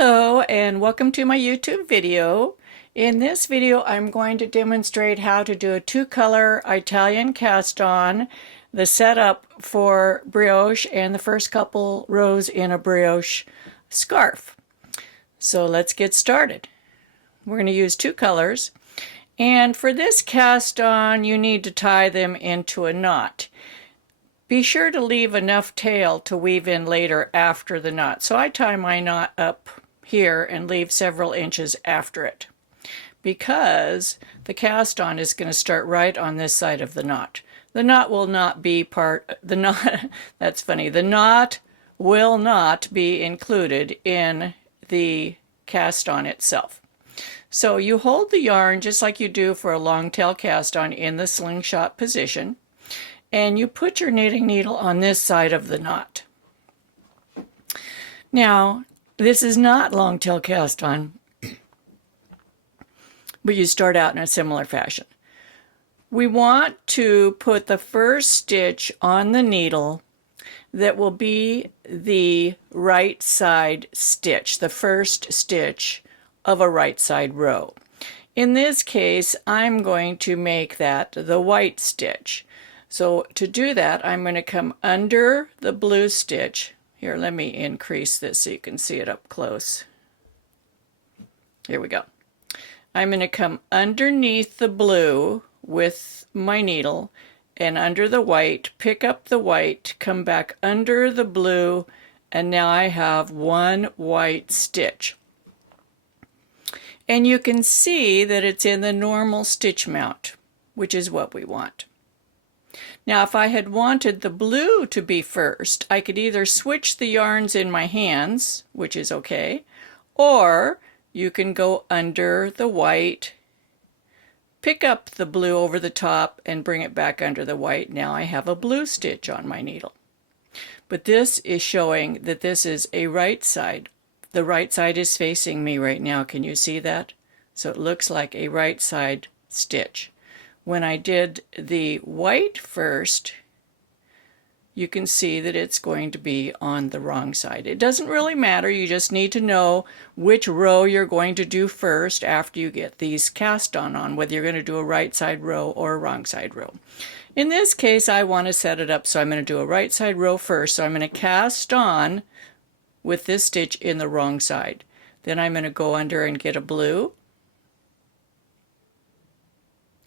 Hello and welcome to my YouTube video. In this video I'm going to demonstrate how to do a two-color Italian cast-on, the setup for brioche and the first couple rows in a brioche scarf. So let's get started. We're going to use two colors, and for this cast-on you need to tie them into a knot. Be sure to leave enough tail to weave in later after the knot. So I tie my knot up here and leave several inches after it, because the cast on is going to start right on this side of the knot. The knot will not be the knot, that's funny, the knot will not be included in the cast on itself. So you hold the yarn just like you do for a long tail cast on in the slingshot position, and you put your knitting needle on this side of the knot. Now, this is not long tail cast on, but you start out in a similar fashion. We want to put the first stitch on the needle that will be the right side stitch, the first stitch of a right side row. In this case, I'm going to make that the white stitch. So to do that, I'm going to come under the blue stitch. Here, let me increase this so you can see it up close. Here we go. I'm going to come underneath the blue with my needle and under the white, pick up the white, come back under the blue, and now I have one white stitch. And you can see that it's in the normal stitch mount, which is what we want. Now, if I had wanted the blue to be first, I could either switch the yarns in my hands, which is okay, or you can go under the white, pick up the blue over the top, and bring it back under the white. Now I have a blue stitch on my needle. But this is showing that this is a right side. The right side is facing me right now. Can you see that? So it looks like a right side stitch. When I did the white first, you can see that it's going to be on the wrong side. It doesn't really matter. You just need to know which row you're going to do first after you get these cast on, whether you're going to do a right side row or a wrong side row. In this case, I want to set it up so I'm going to do a right side row first. So I'm going to cast on with this stitch in the wrong side. Then I'm going to go under and get a blue.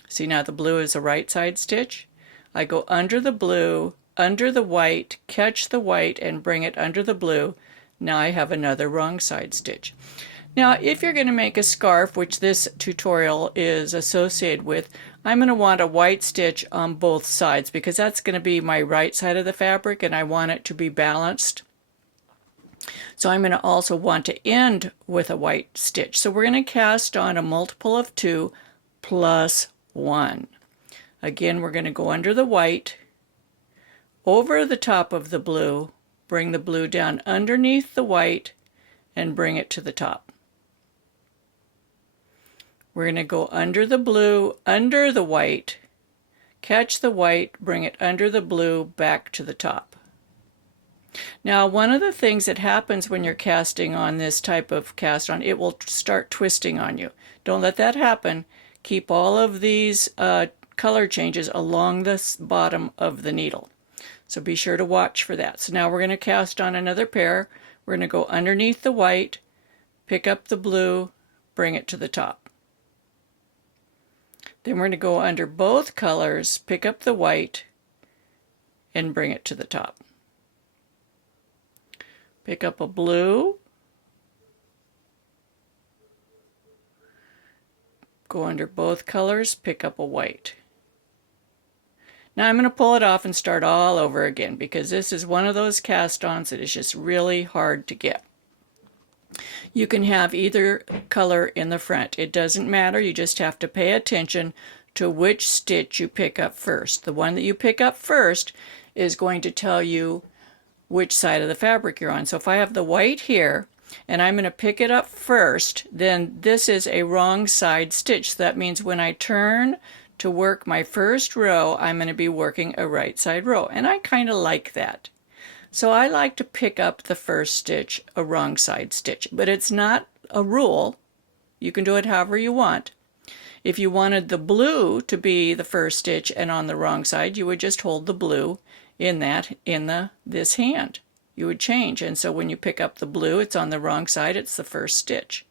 See, now the blue is a right side stitch. I go under the blue, under the white, catch the white, and bring it under the blue. Now I have another wrong side stitch. Now, if you're going to make a scarf, which this tutorial is associated with, I'm going to want a white stitch on both sides, because that's going to be my right side of the fabric, and I want it to be balanced. So I'm going to also want to end with a white stitch. So we're going to cast on a multiple of 2 plus 1. Again, we're going to go under the white, over the top of the blue, bring the blue down underneath the white, and bring it to the top. We're going to go under the blue, under the white, catch the white, bring it under the blue, back to the top. Now, one of the things that happens when you're casting on this type of cast on, it will start twisting on you. Don't let that happen. Keep all of these color changes along the bottom of the needle. So be sure to watch for that. So now we're going to cast on another pair. We're going to go underneath the white, pick up the blue, bring it to the top. Then we're going to go under both colors, pick up the white, and bring it to the top. Pick up a blue, go under both colors, pick up a white. Now I'm going to pull it off and start all over again, because this is one of those cast-ons that is just really hard to get. You can have either color in the front. It doesn't matter. You just have to pay attention to which stitch you pick up first. The one that you pick up first is going to tell you which side of the fabric you're on. So if I have the white here, and I'm going to pick it up first, then this is a wrong side stitch. So that means when I turn to work my first row, I'm going to be working a right side row, and I kind of like that. So I like to pick up the first stitch a wrong side stitch, but it's not a rule. You can do it however you want. If you wanted the blue to be the first stitch and on the wrong side, you would just hold the blue in this hand. You would change, and so when you pick up the blue, it's on the wrong side, it's the first stitch.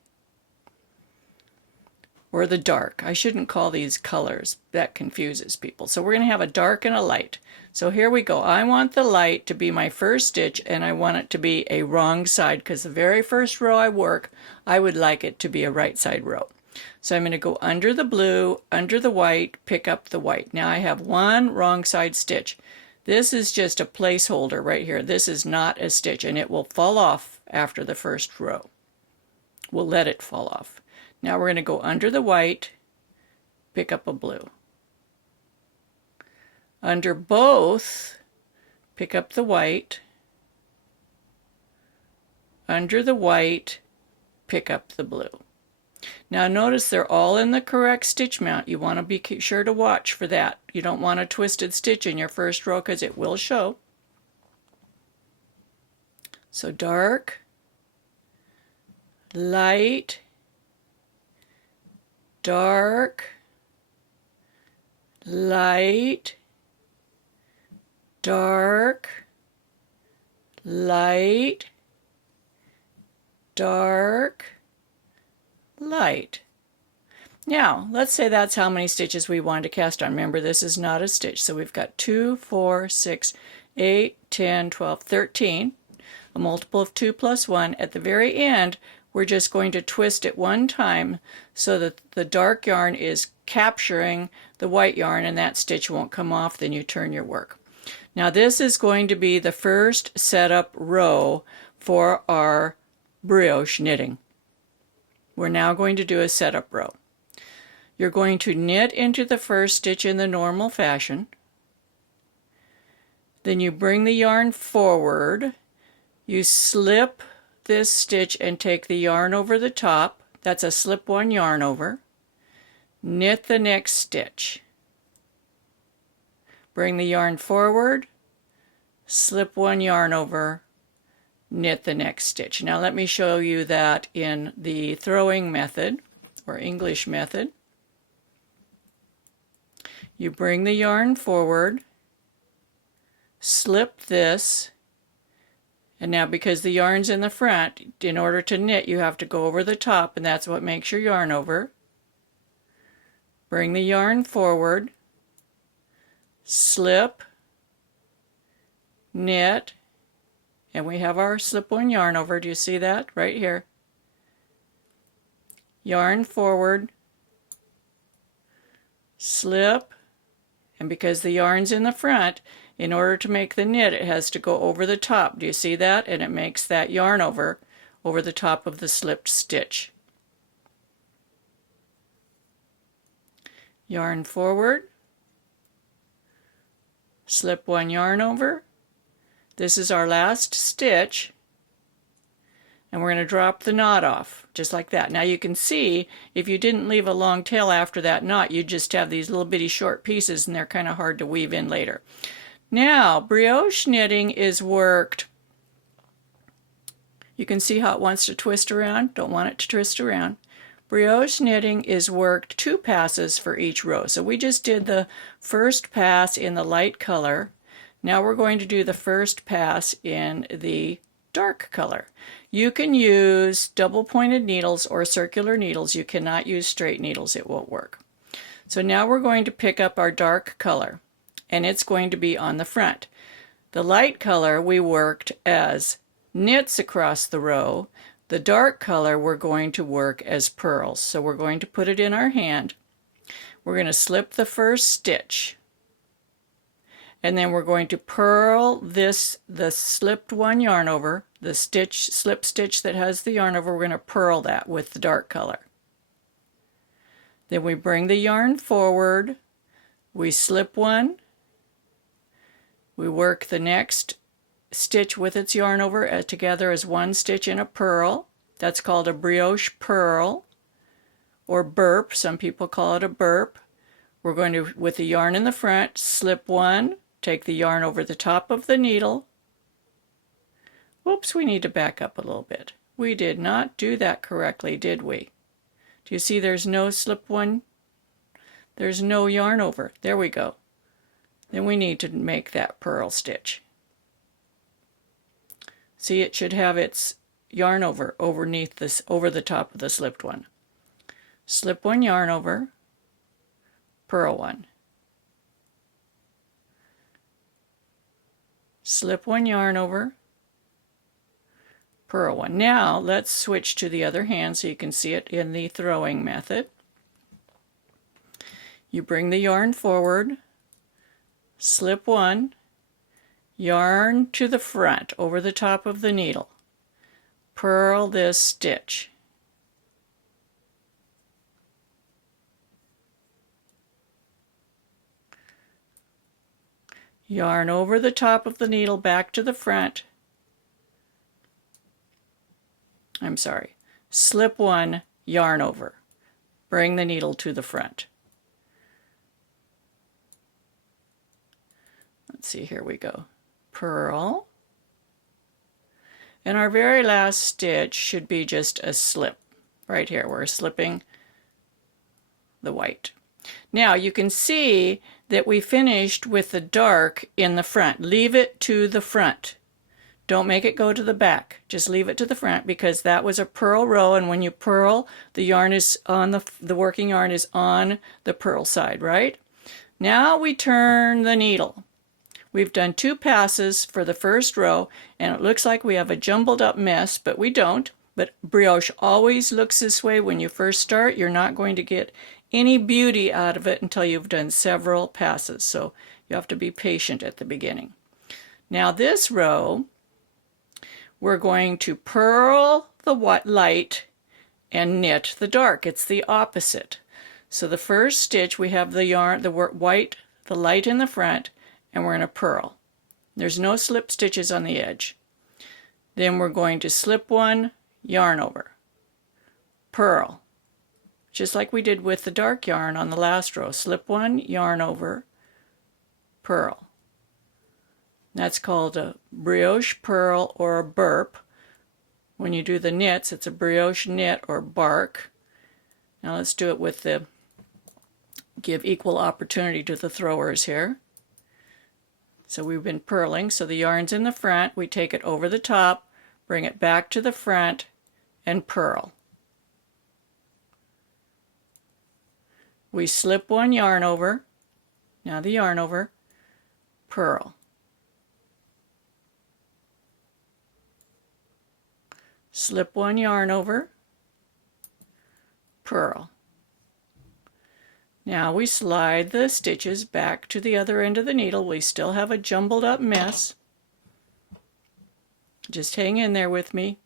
Or the dark. I shouldn't call these colors. That confuses people. So we're going to have a dark and a light. So here we go. I want the light to be my first stitch, and I want it to be a wrong side, because the very first row I work, I would like it to be a right side row. So I'm going to go under the blue, under the white, pick up the white. Now I have one wrong side stitch. This is just a placeholder right here. This is not a stitch, and it will fall off after the first row. We'll let it fall off. Now we're going to go under the white, pick up a blue. Under both, pick up the white. Under the white, pick up the blue. Now notice they're all in the correct stitch mount. You want to be sure to watch for that. You don't want a twisted stitch in your first row because it will show. So dark, light, dark, light, dark, light, dark, light. Now, let's say that's how many stitches we wanted to cast on. Remember, this is not a stitch, so we've got 2, 4, 6, 8, 10, 12, 13, a multiple of 2 plus 1. At the very end, we're just going to twist it one time so that the dark yarn is capturing the white yarn and that stitch won't come off. Then you turn your work. Now this is going to be the first setup row for our brioche knitting. We're now going to do a setup row. You're going to knit into the first stitch in the normal fashion. Then you bring the yarn forward. You slip this stitch and take the yarn over the top. That's a slip one yarn over. Knit the next stitch. Bring the yarn forward, slip one yarn over, knit the next stitch. Now let me show you that in the throwing method or English method. You bring the yarn forward, slip this, and now because the yarn's in the front, in order to knit you have to go over the top, and that's what makes your yarn over. Bring the yarn forward, slip, knit, and we have our slip one yarn over. Do you see that right here? Yarn forward, slip, and because the yarn's in the front, in order to make the knit it has to go over the top. Do you see that? And it makes that yarn over the top of the slipped stitch. Yarn forward, slip one yarn over. This is our last stitch, and we're going to drop the knot off just like that. Now you can see if you didn't leave a long tail after that knot, you'd just have these little bitty short pieces, and they're kind of hard to weave in later. Now brioche knitting is worked. You can see how it wants to twist around. Don't want it to twist around. Brioche knitting is worked 2 passes for each row. So we just did the first pass in the light color. Now we're going to do the first pass in the dark color. You can use double pointed needles or circular needles. You cannot use straight needles. It won't work. So now we're going to pick up our dark color, and it's going to be on the front. The light color we worked as knits across the row. The dark color we're going to work as purls. So we're going to put it in our hand. We're going to slip the first stitch, and then we're going to purl the slipped one yarn over, the slip stitch that has the yarn over. We're going to purl that with the dark color. Then we bring the yarn forward, we slip one, we work the next stitch with its yarn over together as one stitch in a purl. That's called a brioche purl or burp. Some people call it a burp. We're going to, with the yarn in the front, slip one, take the yarn over the top of the needle, Whoops, we need to back up a little bit. We did not do that correctly, did we? Do you see there's no slip one? There's no yarn over. There we go. Then we need to make that purl stitch. See, it should have its yarn over underneath this, over the top of the slipped one. Slip one yarn over, purl one. Slip one yarn over, purl one. Now let's switch to the other hand so you can see it in the throwing method. You bring the yarn forward, slip one, yarn to the front over the top of the needle, purl this stitch. Yarn over the top of the needle back to the front. Slip one, yarn over. Bring the needle to the front. Let's see, here we go. Purl. And our very last stitch should be just a slip. Right here, we're slipping the white. Now you can see that we finished with the dark in the front. Leave it to the front. Don't make it go to the back. Just leave it to the front because that was a purl row, and when you purl, the yarn is on the working yarn is on the purl side, right? Now we turn the needle. We've done 2 passes for the first row, and it looks like we have a jumbled up mess, but we don't. But brioche always looks this way when you first start. You're not going to get any beauty out of it until you've done several passes, so you have to be patient at the beginning. Now this row, we're going to purl the light and knit the dark. It's the opposite. So the first stitch, we have the yarn, the white, the light in the front, and we're going to purl. There's no slip stitches on the edge. Then we're going to slip one, yarn over, purl, just like we did with the dark yarn on the last row. Slip one, yarn over, purl. That's called a brioche purl or a burp. When you do the knits, it's a brioche knit or bark. Now let's do it with the, give equal opportunity to the throwers here. So we've been purling, so the yarn's in the front, we take it over the top, bring it back to the front, and purl. We slip one yarn over, now the yarn over, purl. Slip one yarn over, purl. Now we slide the stitches back to the other end of the needle. We still have a jumbled up mess. Just hang in there with me.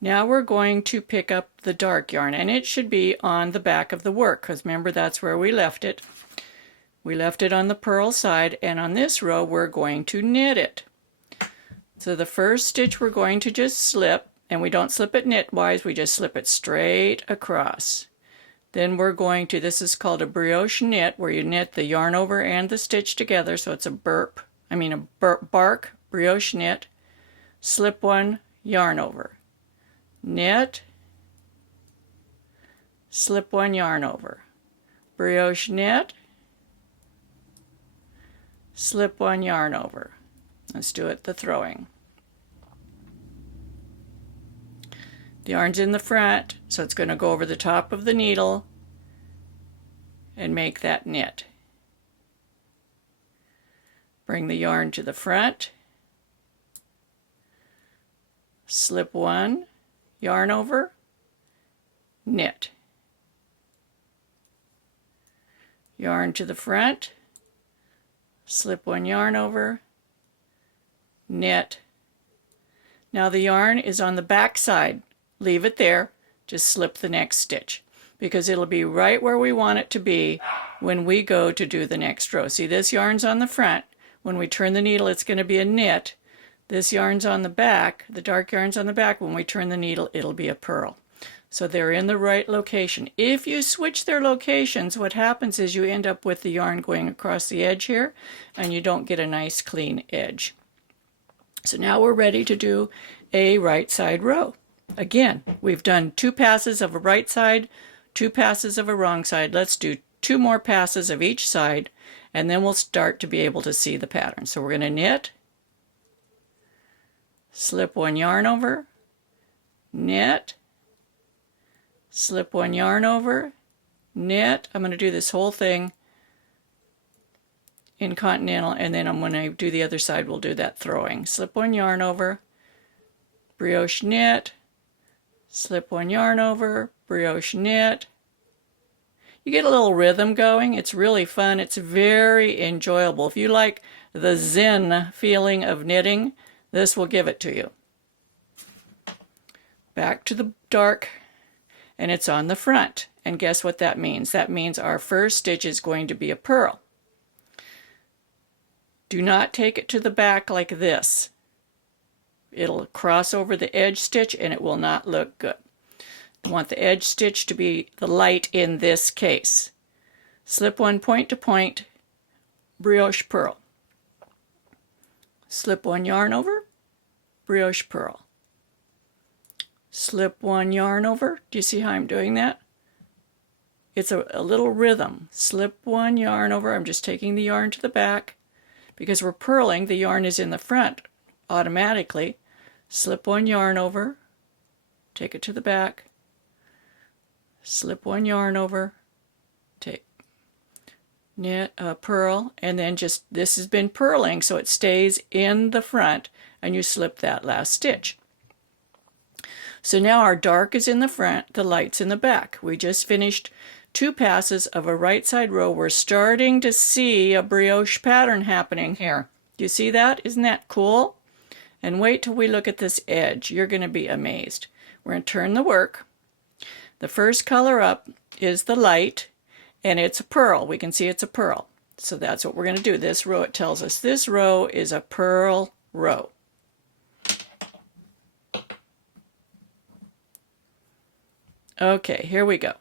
Now we're going to pick up the dark yarn, and it should be on the back of the work, because remember that's where we left it. We left it on the purl side, and on this row we're going to knit it. So the first stitch we're going to just slip, and we don't slip it knitwise, we just slip it straight across. Then we're going to, this is called a brioche knit, where you knit the yarn over and the stitch together, so it's a bark brioche knit. Slip one, yarn over. Knit, slip one yarn over. Brioche knit, slip one yarn over. Let's do it the throwing. The yarn's in the front, so it's going to go over the top of the needle and make that knit. Bring the yarn to the front, slip one, yarn over, knit. Yarn to the front, slip one yarn over, knit. Now the yarn is on the back side. Leave it there, just slip the next stitch, because it'll be right where we want it to be when we go to do the next row. See, this yarn's on the front. When we turn the needle, it's going to be a knit. This yarn's on the back, the dark yarn's on the back. When we turn the needle, it'll be a purl. So they're in the right location. If you switch their locations, what happens is you end up with the yarn going across the edge here, and you don't get a nice clean edge. So now we're ready to do a right side row. Again, we've done 2 passes of a right side, 2 passes of a wrong side. Let's do 2 more passes of each side, and then we'll start to be able to see the pattern. So we're going to knit, slip 1 yarn over, knit, slip 1 yarn over, knit. I'm going to do this whole thing in continental, and then when I do the other side, we'll do that throwing. Slip 1 yarn over, brioche knit, slip 1 yarn over, brioche knit. You get a little rhythm going. It's really fun. It's very enjoyable. If you like the zen feeling of knitting, this will give it to you. Back to the dark, and it's on the front. And guess what that means? That means our first stitch is going to be a purl. Do not take it to the back like this. It'll cross over the edge stitch and it will not look good. You want the edge stitch to be the light in this case. Slip 1 point to point, brioche purl. Slip 1 yarn over, brioche purl. Slip 1 yarn over. Do you see how I'm doing that? It's a little rhythm. Slip 1 yarn over. I'm just taking the yarn to the back. Because we're purling, the yarn is in the front automatically. Slip 1 yarn over, take it to the back, slip 1 yarn over, take, knit, purl, and then just, this has been purling so it stays in the front, and you slip that last stitch. So now our dark is in the front, the light's in the back. We just finished 2 passes of a right side row. We're starting to see a brioche pattern happening here. Do you see that? Isn't that cool? And wait till we look at this edge. You're going to be amazed. We're going to turn the work. The first color up is the light, and it's a purl. We can see it's a purl. So that's what we're going to do. This row, it tells us this row is a purl row. Okay, here we go.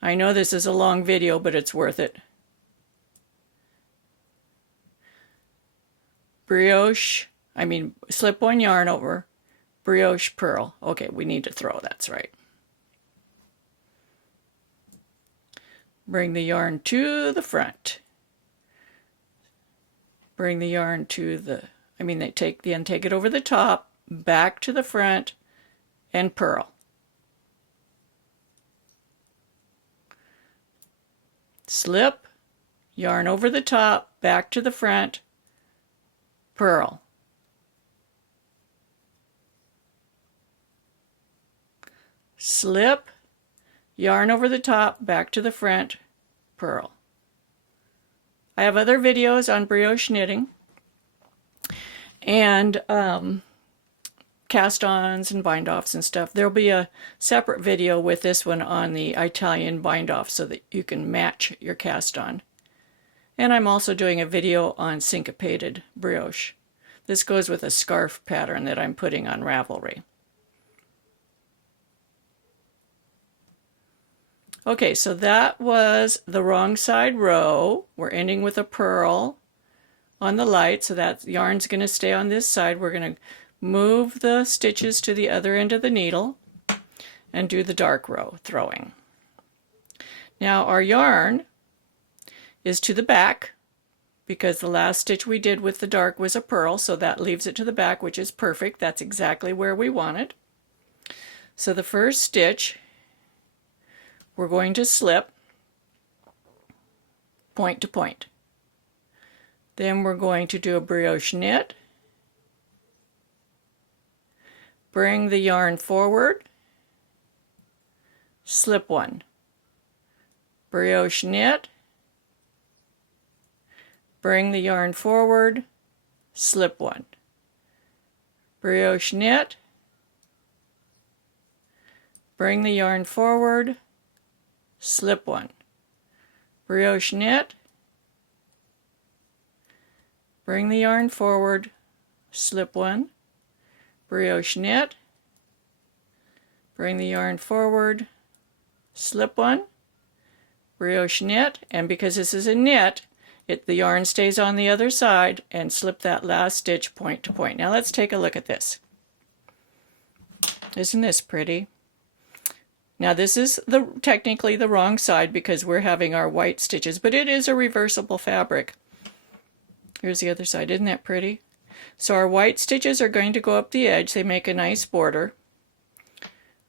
I know this is a long video, but it's worth it. Brioche, slip 1 yarn over, brioche purl. Okay, we need to throw, that's right. Bring the yarn to the front. Bring the yarn to the, take it over the top, back to the front, and purl. Slip, yarn over the top, back to the front, purl. Slip, yarn over the top, back to the front, purl. I have other videos on brioche knitting and cast-ons and bind-offs and stuff. There'll be a separate video with this one on the Italian bind-off so that you can match your cast-on. And I'm also doing a video on syncopated brioche. This goes with a scarf pattern that I'm putting on Ravelry. Okay, so that was the wrong side row. We're ending with a purl on the light, so that yarn's going to stay on this side. We're going to move the stitches to the other end of the needle and do the dark row throwing. Now our yarn is to the back because the last stitch we did with the dark was a purl, so that leaves it to the back, which is perfect. That's exactly where we want it. So the first stitch we're going to slip point to point. Then we're going to do a brioche knit. Bring the yarn forward, slip 1, brioche knit, bring the yarn forward, slip 1, brioche knit, bring the yarn forward, slip 1, brioche knit, bring the yarn forward, slip 1, brioche knit, Bring the yarn forward, slip one, brioche knit, and because this is a knit, the yarn stays on the other side, and slip that last stitch point to point. Now let's take a look at this. Isn't this pretty? Now this is technically the wrong side because we're having our white stitches, but it is a reversible fabric. Here's the other side. Isn't that pretty? So our white stitches are going to go up the edge. They make a nice border.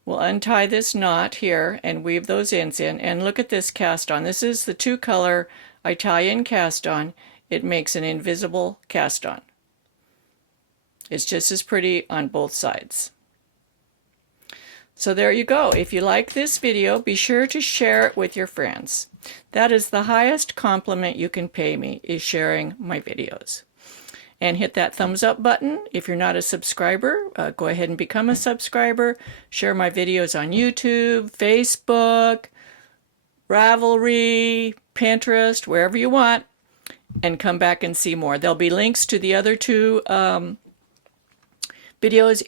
We'll untie this knot here and weave those ends in, and look at this cast on. This is the 2-color Italian cast on. It makes an invisible cast on. It's just as pretty on both sides. So there you go. If you like this video, be sure to share it with your friends. That is the highest compliment you can pay me, is sharing my videos. And hit that thumbs up button. If you're not a subscriber, go ahead and become a subscriber. Share my videos on YouTube, Facebook, Ravelry, Pinterest, wherever you want, and come back and see more. There'll be links to the other 2 videos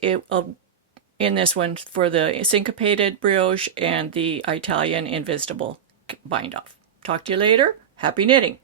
in this one for the syncopated brioche and the Italian invisible bind off. Talk to you later. Happy knitting.